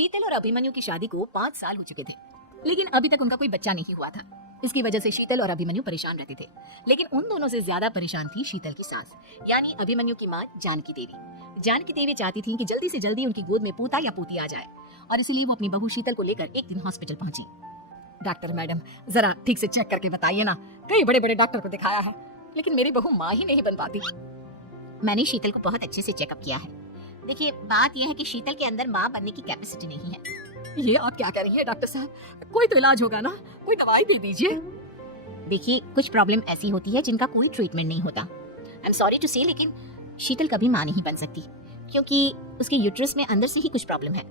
शीतल और अभिमन्यु की शादी को 5 साल हो चुके थे, लेकिन अभी तक उनका कोई बच्चा नहीं हुआ था। इसकी वजह से शीतल और अभिमन्यु परेशान रहते थे, लेकिन उन दोनों से ज्यादा परेशान थी शीतल की सास, यानी अभिमन्यु की माँ जानकी देवी। जानकी देवी चाहती थी कि जल्दी से जल्दी उनकी गोद में पोता या पोती आ जाए, और इसलिए वो अपनी बहू शीतल को लेकर एक दिन हॉस्पिटल पहुंची। डॉक्टर मैडम, जरा ठीक से चेक करके बताइए ना, कई बड़े बड़े डॉक्टर को दिखाया है, लेकिन मेरी बहू माँ ही नहीं बन पाती। मैंने शीतल को बहुत अच्छे से चेकअप किया है। देखिए, बात यह है कि शीतल के अंदर माँ बनने की कैपेसिटी नहीं है। ये आप क्या कह रही है डॉक्टर साहब? कोई तो इलाज होगा ना, कोई दवाई दे दीजिए। देखिए, कुछ प्रॉब्लम ऐसी होती है जिनका कोई ट्रीटमेंट नहीं होता। आई एम सॉरी टू से, लेकिन शीतल कभी माँ नहीं बन सकती, क्योंकि उसके यूट्रस में अंदर से ही कुछ प्रॉब्लम है।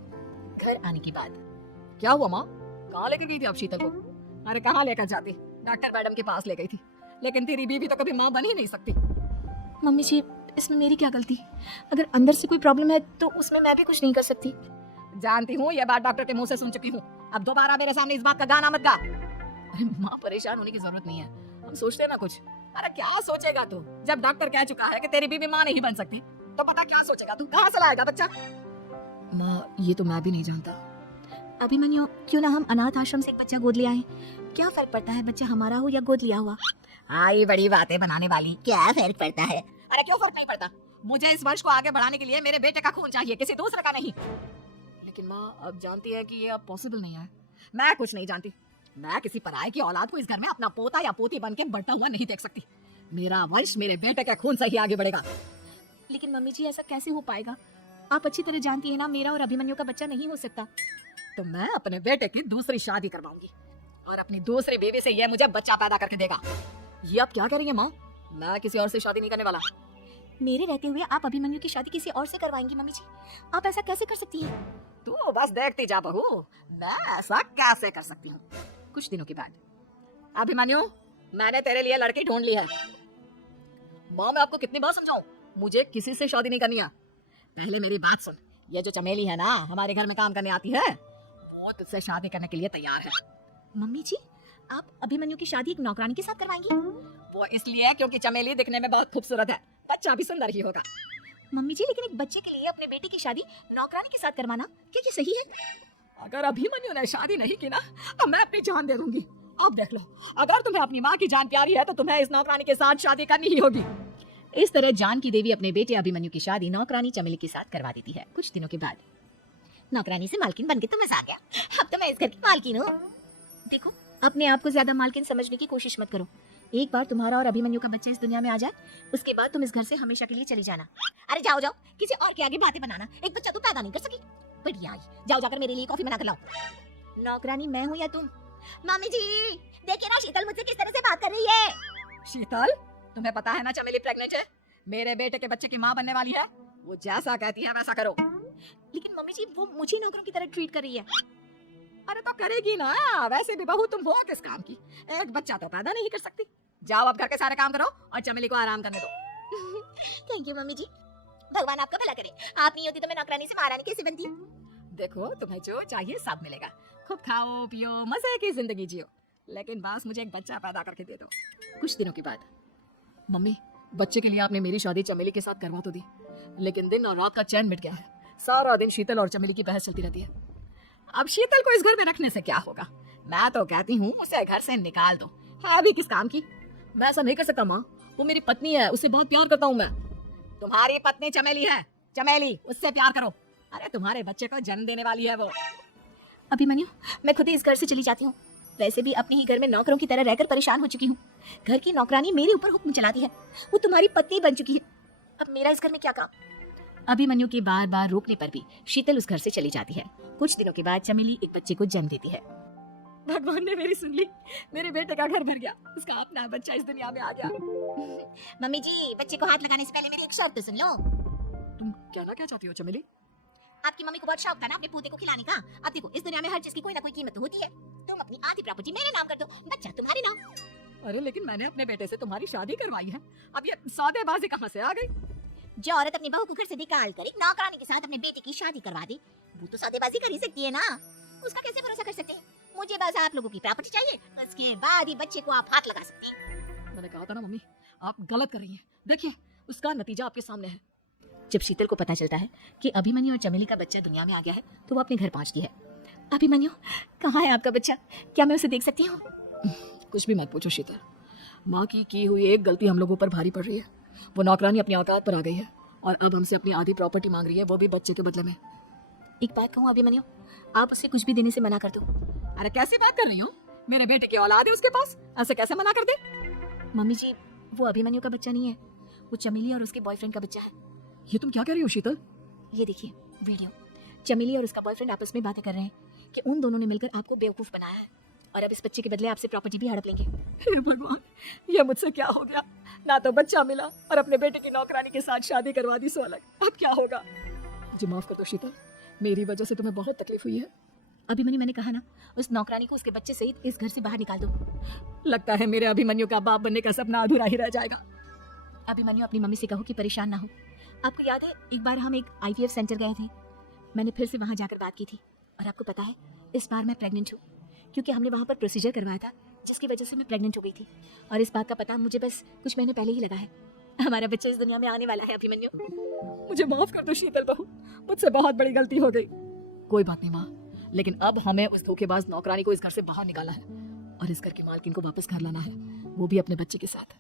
घर आने के बाद क्या हुआ माँ? कहाँ लेकर गई थी आप शीतल को? अरे कहाँ लेकर जाती, डॉक्टर मैडम के पास ले गई थी, लेकिन तेरी बीवी तो कभी माँ बन ही नहीं सकती। मम्मी जी, इसमें मेरी क्या गलती? अगर अंदर से कोई प्रॉब्लम है तो उसमें मैं भी कुछ नहीं कर सकती। जानती हूँ, यह बात डॉक्टर के मुंह से सुन चुकी हूँ, अब दोबारा मेरे सामने इस बात का गाना मत गा। अरे माँ, परेशान होने की जरूरत नहीं है, हम सोचते ना कुछ। अरे क्या सोचेगा तू? जब डॉक्टर कह चुका है कि तेरी बीवी माँ नहीं बन सकती, तो पता क्या सोचेगा तू? कहाँ से लाएगा बच्चा? माँ, ये तो मैं भी नहीं जानता। अभिमन्यु, क्यों ना हम अनाथ आश्रम से एक बच्चा गोद ले आए? क्या फर्क पड़ता है बच्चा हमारा हो या गोद लिया हुआ? आई बड़ी बातें बनाने वाली, क्या फर्क पड़ता है? अरे क्यों फर्क नहीं पड़ता? मुझे इस वर्ष को आगे बढ़ाने के लिए मेरे बेटे का खून चाहिए, किसी दूसरे का नहीं। लेकिन माँ, अब जानती है कि ये अब पॉसिबल नहीं है। मैं कुछ नहीं जानती, मैं किसी पराये की औलाद को इस घर में अपना पोता या पोती बन के बढ़ता हुआ नहीं देख सकती। मेरा वंश मेरे बेटे के खून से ही आगे बढ़ेगा। लेकिन मम्मी जी, ऐसा कैसे हो पाएगा? आप अच्छी तरह जानती है ना, मेरा और अभिमन्यु का बच्चा नहीं हो सकता। तो मैं अपने बेटे की दूसरी शादी करवाऊंगी, और अपनी दूसरी बीवी से यह मुझे बच्चा पैदा करके देगा। ये आप क्या कह रही हैं माँ? मैं किसी और से शादी नहीं करने वाला। मेरे रहते हुए आप अभिमन्यु की शादी किसी और से करवाएंगी? मम्मी जी, आप ऐसा कैसे कर सकती हैं? तू बस देखती जा बहू, मैं ऐसा कैसे कर सकती हूँ। कुछ दिनों के बाद, अभिमन्यु, मैंने तेरे लिए लड़की ढूंढ ली है। माँ, मैं आपको कितनी बार समझाऊं, मुझे किसी से शादी नहीं करनी है। पहले मेरी बात सुन, ये जो चमेली है ना, हमारे घर में काम करने आती है, वो तुझसे शादी करने के लिए तैयार है। मम्मी जी, आप अभिमन्यु की शादी एक नौकरानी के साथ करवाएंगी? वो इसलिए क्योंकि चमेली दिखने में बहुत खूबसूरत है, बच्चा भी सुंदर ही होगा। मम्मी जी, लेकिन एक बच्चे के लिए अपने बेटे की शादी नौकरानी के साथ करवाना क्या ये सही है? अगर अभिमन्यु ने शादी नहीं की ना, तो मैं अपनी जान दे दूंगी। अब देख लो, अगर तुम्हें अपनी माँ की जान प्यारी है तो तुम्हें इस नौकरानी के साथ शादी करनी ही होगी। इस तरह जानकी देवी अपने बेटे अभिमन्यु की शादी नौकरानी चमेली के साथ करवा देती है। कुछ दिनों के बाद, नौकरानी से मालकिन बनके तो मजा आ गया, अब तो मैं इस घर की मालकिन हूँ। देखो, अपने आप को ज्यादा मालकिन समझने की कोशिश मत करो। एक बार तुम्हारा और अभिमन्यु का बच्चा इस दुनिया में आ जाए, उसके बाद तुम इस घर से हमेशा के लिए चली जाना। अरे जाओ जाओ, किसी और के आगे बातें बनाना, एक बच्चा तो पैदा नहीं कर सकी। बढ़िया, जाओ जाकर मेरे लिए कॉफी बना कर लाओ। नौकरानी मैं हूँ या तुम? मामी जी, देखिए ना शीतल मुझसे किस तरह से बात कर रही है। शीतल, तुम्हें पता है ना चमेली प्रेग्नेंट है, मेरे बेटे के बच्चे की माँ बनने वाली है। वो जैसा कहती है वैसा करो। लेकिन मम्मी जी, वो मुझे नौकरों की तरह ट्रीट कर रही है। अरे तो करेगी ना, वैसे भी बहू तुम हो किस काम की, एक बच्चा तो पैदा नहीं कर सकती। जाओ अब घर के सारे काम करो और चमेली को आराम करने दो। थैंक यू मम्मी जी, भगवान आपका भला करे। आप नहीं होती तो मैं नौकरानी से महारानी कैसे बनती? देखो, तुम्हें जो चाहिए सब मिलेगा, खूब खाओ पियो, मजे की जिंदगी जियो, लेकिन बस मुझे एक बच्चा पैदा करके दे दो। कुछ दिनों के बाद, मम्मी, बच्चे के लिए आपने मेरी शादी चमेली के साथ करवा तो दी, लेकिन दिन और रात का चैन मिट गया है। सारा दिन शीतल और चमेली की बहस चलती रहती है। अब शीतल को इस घर में रखने से क्या होगा? मैं तो कहती हूँ उसे घर से निकाल दो, है अभी किस काम की? मैं ऐसा नहीं कर सकता माँ, वो मेरी पत्नी है, उससे बहुत प्यार करता हूँ मैं। तुम्हारी पत्नी चमेली है, चमेली, उससे प्यार करो। अरे तुम्हारे बच्चे को जन्म देने वाली है वो। अभिमन्यु, मैं खुद ही इस घर से चली जाती हूँ। वैसे भी अपने ही घर में नौकरों की तरह रहकर परेशान हो चुकी हूँ। घर की नौकरानी मेरे ऊपर हुक्म चलाती है, वो तुम्हारी पत्नी बन चुकी है, अब मेरा इस घर में क्या काम? अभिमन्यु के बार बार रोकने पर भी शीतल उस घर से चली जाती है। कुछ दिनों के बाद चमेली एक बच्चे को जन्म देती है। भगवान ने मेरी सुन ली, मेरे बेटे का घर भर गया, उसका अपना बच्चा इस दुनिया में आ गया। मम्मी जी, बच्चे को हाथ लगाने से पहले मेरी एक शर्त तो सुन लो। तुम कहना क्या चाहती हो चमेली? आपकी मम्मी को बहुत शौक था ना अपने पोते को खिलाने का। अब देखो, इस दुनिया में हर चीज की कोई ना कोई कीमत तो होती है। तुम अपनी आधी प्रॉपर्टी मेरे नाम कर दो, बच्चा तुम्हारे नाम। अरे लेकिन मैंने अपने बेटे से तुम्हारी शादी करवाई है, अब ये सौदेबाजी कहाँ से आ गई? जो औरत अपनी बहू को घर से निकाल कर एक नौकरानी के साथ अपने बेटे की शादी करवा दे, वो तो सौदेबाजी कर ही सकती है ना। उसका कैसे भरोसा कर सकते हैं? मुझे बस आप लोगों की प्रॉपर्टी चाहिए, उसके बाद ही बच्चे को आप हाथ लगा सकती हैं। मैंने कहा था ना मम्मी, आप गलत कर रही हैं। देखिए, उसका नतीजा आपके सामने है। जब शीतल को पता चलता है कि अभिमन्यु और चमेली का बच्चा दुनिया में आ गया है तो वो अपने घर पहुंचती है। अभिमन्यु, कहाँ है आपका बच्चा? क्या मैं उसे देख सकती हूँ? कुछ भी मत पूछो शीतल, माँ की हुई एक गलती हम लोगों पर भारी पड़ रही है। वो नौकरानी अपनी औकात पर आ गई है और अब हमसे अपनी आधी प्रॉपर्टी मांग रही है, वो भी बच्चे के बदले में। एक बात कहूँ अभिमन्यु, आप उसे कुछ भी देने से मना कर दो। अरे कैसी बात कर रही हो? मेरे बेटे की औलाद है उसके पास, ऐसे कैसे मना कर दे? मम्मी जी, वो अभिमन्यु का बच्चा नहीं है, वो चमेली और उसके बॉयफ्रेंड का बच्चा है। ये तुम क्या कह रही हो शीतल? ये देखिए वीडियो, चमेली और उसका बॉयफ्रेंड आपस में बातें कर रहे हैं कि उन दोनों ने मिलकर आपको बेवकूफ बनाया है और अब इस बच्चे के बदले आपसे प्रॉपर्टी भी हड़प लेंगे। हे भगवान, ये मुझसे क्या हो गया? ना तो बच्चा मिला और अपने बेटे की नौकरानी के साथ शादी करवा दी, सो अलग। अब क्या होगा? मुझे माफ कर दो शीतल, मेरी वजह से तुम्हें बहुत तकलीफ हुई है। अभिमन्यु, मैंने कहा ना, उस नौकरानी को उसके बच्चे सहित इस घर से बाहर निकाल दो। लगता है मेरे अभिमन्यु का बाप बनने का सपना अधूरा ही रह जाएगा। अभिमन्यु, अपनी मम्मी से कहो कि परेशान ना हो। आपको याद है एक बार हम एक IVF सेंटर गए थे, मैंने फिर से वहाँ जाकर बात की थी और आपको पता है इस बार मैं प्रेग्नेंट हूँ, क्योंकि हमने वहाँ पर प्रोसीजर करवाया था जिसकी वजह से मैं प्रेग्नेंट हो गई थी। और इस बात का पता मुझे बस कुछ महीने पहले ही लगा है। हमारा बच्चा इस दुनिया में आने वाला है अभिमन्यु। मुझे माफ कर दो शीतल बहू, मुझसे बहुत बड़ी गलती हो गई। कोई बात नहीं माँ, लेकिन अब हमें उस धोखेबाज नौकरानी को इस घर से बाहर निकालना है और इस घर की मालकिन को वापस घर लाना है, वो भी अपने बच्चे के साथ।